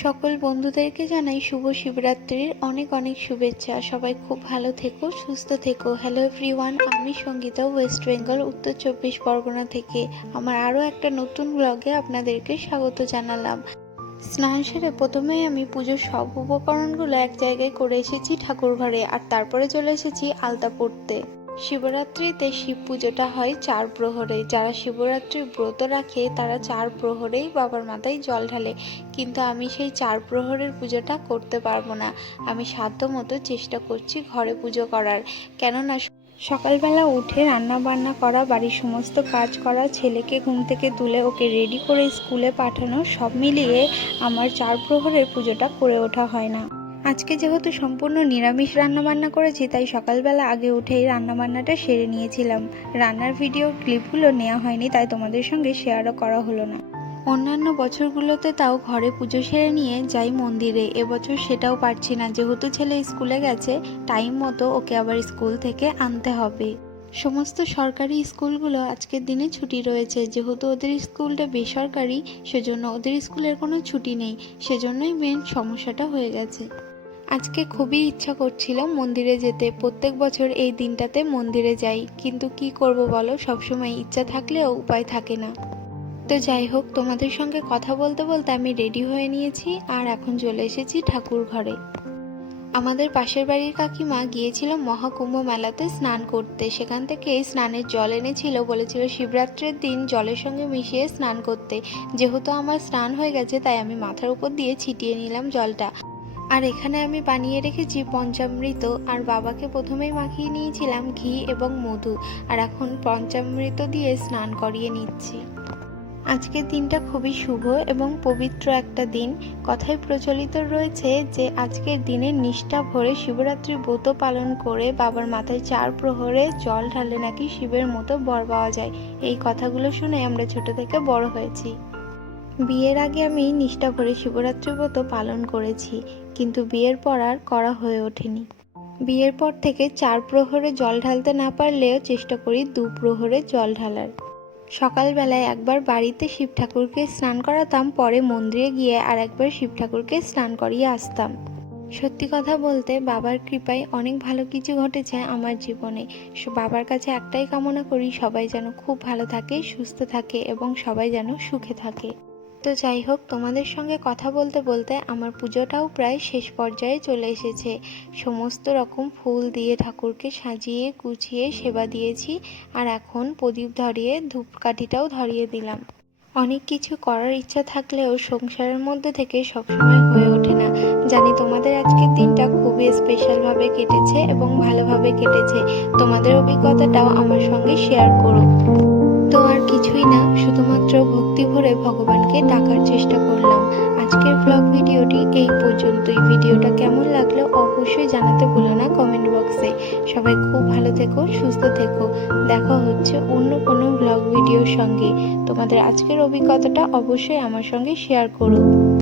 সকল বন্ধুদেরকে জানাই শুভ শিবরাত্রির অনেক অনেক শুভেচ্ছা। সবাই খুব ভালো থেকো, সুস্থ থেকো। হ্যালো এভরিওয়ান আমি সঙ্গীতা ওয়েস্ট বেঙ্গল উত্তর চব্বিশ পরগনা থেকে। আমার আরও একটা নতুন ব্লগে আপনাদেরকে স্বাগত জানালাম। স্নান সেরে প্রথমেই আমি পুজোর সব উপকরণগুলো এক জায়গায় করে এসেছি ঠাকুর ঘরে আর তারপরে চলে এসেছি আলতা পড়তে শিবরাত্রিতে শিব পুজোটা হয় চার প্রহরে। যারা শিবরাত্রির ব্রত রাখে, তারা চার প্রহরেই বাবার মাথায় জল ঢালে। কিন্তু আমি সেই চার প্রহরের পুজোটা করতে পারব না। আমি সাধ্য মতো চেষ্টা করছি ঘরে পুজো করার। কেননা সকালবেলা উঠে রান্না বান্না করা, বাড়ির সমস্ত কাজ করা, ছেলেকে ঘুম থেকে তুলে ওকে রেডি করে স্কুলে পাঠানো, সব মিলিয়ে আমার চার প্রহরের পুজোটা করে ওঠা হয় না। আজকে যেহেতু সম্পূর্ণ নিরামিষ রান্না বান্না করেছি, তাই সকালবেলা আগে উঠেই রান্না বান্নাটা সেরে নিয়েছিলাম। রান্নার ভিডিও ক্লিপগুলো নেওয়া হয়নি, তাই তোমাদের সঙ্গে শেয়ারও করা হলো না। অন্যান্য বছরগুলোতে তাও ঘরে পুজো সেরে নিয়ে যাই মন্দিরে, এবছর সেটাও পারছি না। যেহেতু ছেলে স্কুলে গেছে টাইম মতো ওকে আবার স্কুল থেকে আনতে হবে। সমস্ত সরকারি স্কুলগুলো আজকের দিনে ছুটি রয়েছে। যেহেতু ওদের স্কুলটা বেসরকারি, সেজন্য ওদের স্কুলের কোনো ছুটি নেই। সেজন্যই মেন সমস্যাটা হয়ে গেছে। আজকে খুবই ইচ্ছা করছিল মন্দিরে যেতে। প্রত্যেক বছর এই দিনটাতে মন্দিরে যাই। কিন্তু কি করব বলো? সবসময় ইচ্ছা থাকলেও উপায় থাকে না। তো যাই হোক, তোমাদের সঙ্গে কথা বলতে বলতে আমি রেডি হয়ে নিয়েছি আর এখন চলে এসেছি ঠাকুর ঘরে। আমাদের পাশের বাড়ির কাকিমা গিয়েছিল মহাকুম্ভ মেলাতে স্নান করতে। সেখান থেকে স্নানের জল এনেছিল। বলেছিল শিবরাত্রির দিন জলের সঙ্গে মিশিয়ে স্নান করতে। যেহেতু আমার স্নান হয়ে গেছে, তাই আমি মাথার উপর দিয়ে ছিটিয়ে নিলাম জলটা। আর এখানে আমি বানিয়ে রেখেছি পঞ্চামৃত, আর বাবাকে প্রথমেই মাখিয়ে নিয়েছিলাম ঘি এবং মধু, আর এখন পঞ্চামৃত দিয়ে স্নান করিয়ে নিচ্ছি। আজকের দিনটা খুবই শুভ এবং পবিত্র একটা দিন। কথায় প্রচলিত রয়েছে যে, আজকের দিনে নিষ্ঠা ভরে শিবরাত্রি ব্রত পালন করে বাবার মাথায় চার প্রহরে জল ঢালে নাকি শিবের মতো বর পাওয়া যায়। এই কথাগুলো শুনে আমরা ছোট থেকে বড় হয়েছি। বিয়ের আগে আমি নিষ্ঠা করে শিবরাত্রি ব্রত পালন করেছি, কিন্তু বিয়ের পর আর করা হয়ে ওঠেনি। বিয়ের পর থেকে চার প্রহরে জল ঢালতে না পারলেও চেষ্টা করি দু প্রহরে জল ঢালার। সকালবেলায় একবার বাড়িতে শিব ঠাকুরকে স্নান করাতাম, পরে মন্দিরে গিয়ে আর একবার শিব ঠাকুরকে স্নান করিয়ে আসতাম। সত্যি কথা বলতে বাবার কৃপায় অনেক ভালো কিছু ঘটেছে আমার জীবনে। বাবার কাছে একটাই কামনা করি, সবাই যেন খুব ভালো থাকে, সুস্থ থাকে এবং সবাই যেন সুখে থাকে। তো যাই হোক, তোমাদের সঙ্গে কথা বলতে বলতে আমার পুজোটাও প্রায় শেষ পর্যায়ে চলে এসেছে। সমস্ত রকম ফুল দিয়ে ঠাকুরকে সাজিয়ে, গুছিয়ে সেবা দিয়েছি আর এখন প্রদীপ ধরিয়ে, ধূপকাঠিটাও ধরিয়ে দিলাম। অনেক কিছু করার ইচ্ছা থাকলেও সংসারের মধ্যে থেকে সবসময় হয়ে ওঠে না। জানি তোমাদের আজকের দিনটা খুবই স্পেশালভাবে কেটেছে এবং ভালোভাবে কেটেছে। তোমাদের অভিজ্ঞতাটাও আমার সঙ্গে শেয়ার করো। তো আর কিছুই না, শুধুমাত্র ভক্তি ভরে ভগবানকে ডাকার চেষ্টা করলাম। আজকের ব্লগ ভিডিওটি এই পর্যন্তই। ভিডিওটা কেমন লাগল অবশ্যই জানাতে ভুলো না কমেন্ট বক্সে সবাই খুব ভালো থেকো, সুস্থ থেকো। দেখা হচ্ছে অন্য কোনো ব্লগ ভিডিওর সঙ্গে। তোমাদের আজকের অভিজ্ঞতাটা অবশ্যই আমার সঙ্গে শেয়ার করো।